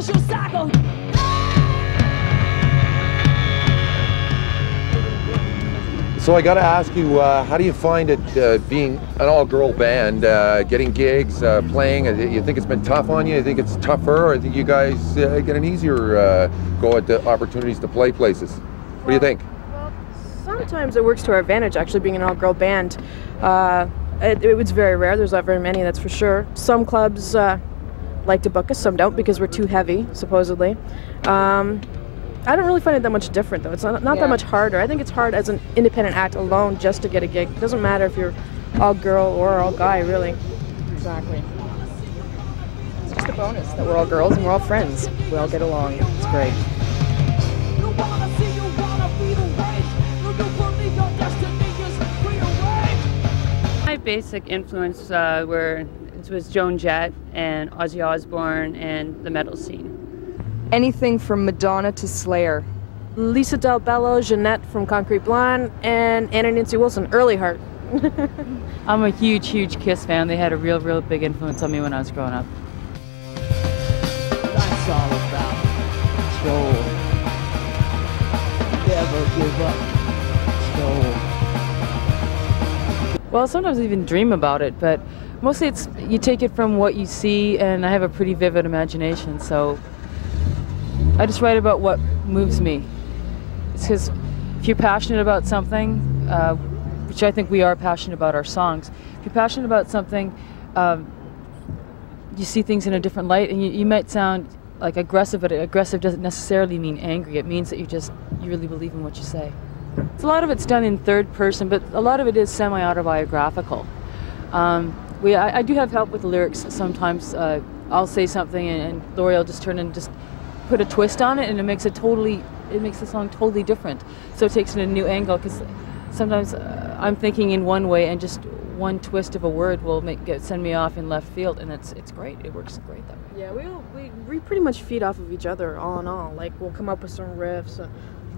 vicious cycle. So I got to ask you, how do you find it being an all-girl band, getting gigs, playing? You think it's been tough on you? You think it's tougher? Or think you guys get an easier go at the opportunities to play places? What do you think? Well, sometimes it works to our advantage, actually, being an all-girl band. It's very rare. There's not very many, that's for sure. Some clubs like to book us, some don't, because we're too heavy, supposedly. I don't really find it that much different, though. It's not that much harder. I think it's hard as an independent act alone just to get a gig. It doesn't matter if you're all girl or all guy, really. Exactly. It's just a bonus that we're all girls and we're all friends. We all get along. It's great. My basic influence was Joan Jett and Ozzy Osbourne and the metal scene. Anything from Madonna to Slayer. Lisa Del Bello, Jeanette from Concrete Blonde, and Anna Nancy Wilson, early Heart. I'm a huge, huge Kiss fan. They had a real, real big influence on me when I was growing up. That's all about control. Never give up control. Well, sometimes I even dream about it, but mostly it's you take it from what you see, and I have a pretty vivid imagination, so I just write about what moves me. It's because if you're passionate about something, which I think we are passionate about our songs, if you're passionate about something, you see things in a different light, and you might sound like aggressive, but aggressive doesn't necessarily mean angry. It means that you really believe in what you say. A lot of it's done in third person, but a lot of it is semi-autobiographical. I do have help with the lyrics sometimes. I'll say something and Laurie will just turn and just put a twist on it, and it makes the song totally different. So it takes it a new angle, because sometimes I'm thinking in one way and just one twist of a word will send me off in left field, and it's great. It works great that way. Yeah, we pretty much feed off of each other, all in all. Like, we'll come up with some riffs.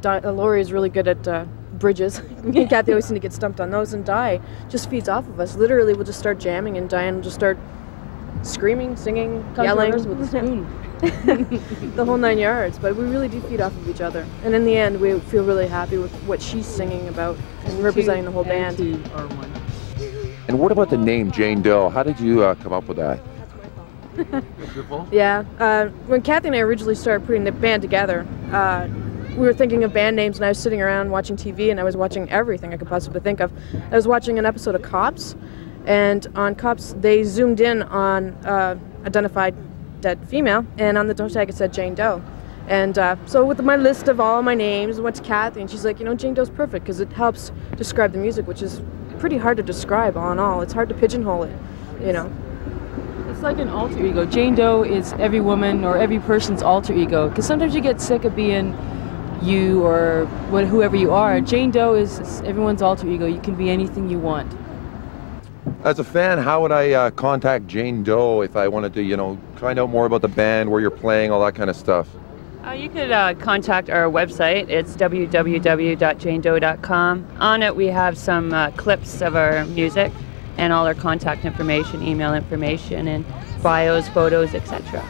Laurie is really good at bridges. Me and Kathy always seem to get stumped on those, and Di just feeds off of us. Literally, we'll just start jamming, and Diane will just start screaming, singing, yelling. With a spoon. The whole 9 yards, but we really do feed off of each other. And in the end, we feel really happy with what she's singing about and representing the whole band. And what about the name Jane Doe? How did you come up with that? Yeah, when Kathy and I originally started putting the band together, we were thinking of band names, and I was sitting around watching TV, and I was watching everything I could possibly think of. I was watching an episode of Cops, and on Cops, they zoomed in on identified dead female, and on the toe tag it said Jane Doe. And so with my list of all my names, I went to Kathy, and she's like, you know, Jane Doe's perfect because it helps describe the music, which is pretty hard to describe all in all. It's hard to pigeonhole it, you know. It's like an alter ego. Jane Doe is every woman or every person's alter ego, because sometimes you get sick of being you or whoever you are. Jane Doe is everyone's alter ego. You can be anything you want. As a fan, how would I contact Jane Doe if I wanted to, you know, find out more about the band, where you're playing, all that kind of stuff? You could contact our website. It's www.janedoe.com. On it, we have some clips of our music and all our contact information, email information, and bios, photos, etc.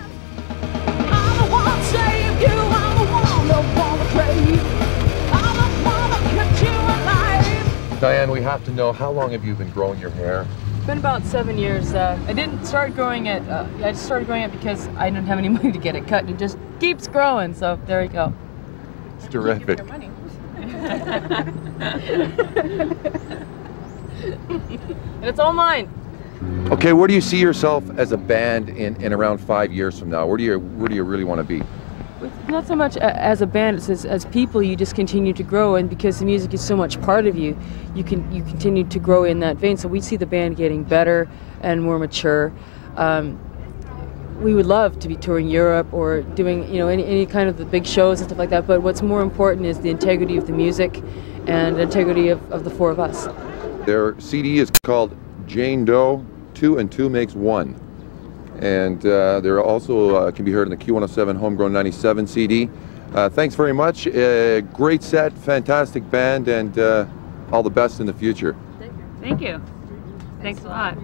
Diane, we have to know, how long have you been growing your hair? It's been about 7 years. I didn't start growing it. I just started growing it because I didn't have any money to get it cut. It just keeps growing. So there you go. It's terrific. And it's all mine. Okay, where do you see yourself as a band in around 5 years from now? Where do you really want to be? Not so much as a band, it's as people. You just continue to grow, and because the music is so much part of you, you continue to grow in that vein. So we see the band getting better and more mature. We would love to be touring Europe or doing, you know, any kind of the big shows and stuff like that. But what's more important is the integrity of the music and the integrity of the four of us. Their CD is called Jane Doe, 2 and 2 makes 1. And they're also can be heard in the Q107 Homegrown 97 CD. Thanks very much. Great set, fantastic band, and all the best in the future. Thank you. Thanks a lot.